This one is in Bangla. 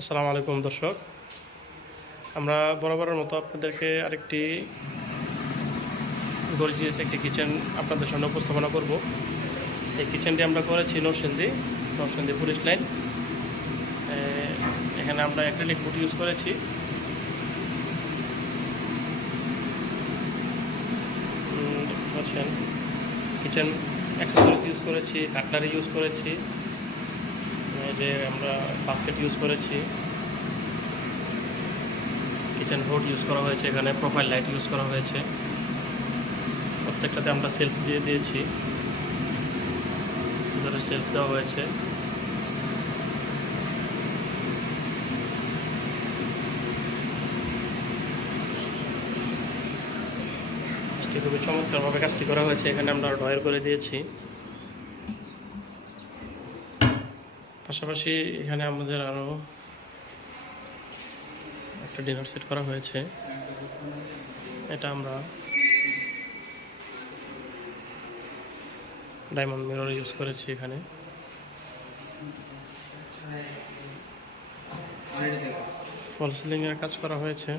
আসসালামু আলাইকুম দর্শক, আমরা বরাবরের মতো আপনাদেরকে আরেকটি গর্জিয়াস একটি কিচেন আপনাদের সামনে উপস্থাপনা করব। এই কিচেনটি আমরা করেছি নরসিংদী পুলিশ লাইন। এখানে আমরা অ্যাক্রিলিক বুট ইউজ করেছি। দেখতে পাচ্ছেন কিচেন অ্যাক্সেসরিজ ইউজ করেছি, কাটলারি ইউজ করেছি, যে আমরা বাস্কেট ইউজ করেছি, কিচেন হোড ইউজ করা হয়েছে, এখানে প্রোফাইল লাইট ইউজ করা হয়েছে। প্রত্যেকটাতে আমরা সেলফ দিয়ে দিয়েছি, ভিতরে সেলফ দেওয়া হয়েছে। খুবই চমৎকারভাবে কাজটি করা হয়েছে। এখানে আমরা ড্রয়ার করে দিয়েছি। পাশাপাশি এখানে আমাদের আরও একটা ডিনার সেট করা হয়েছে। এটা আমরা ডায়মন্ড মিরর ইউজ করেছি। এখানে ফল সিলিংয়ের কাজ করা হয়েছে।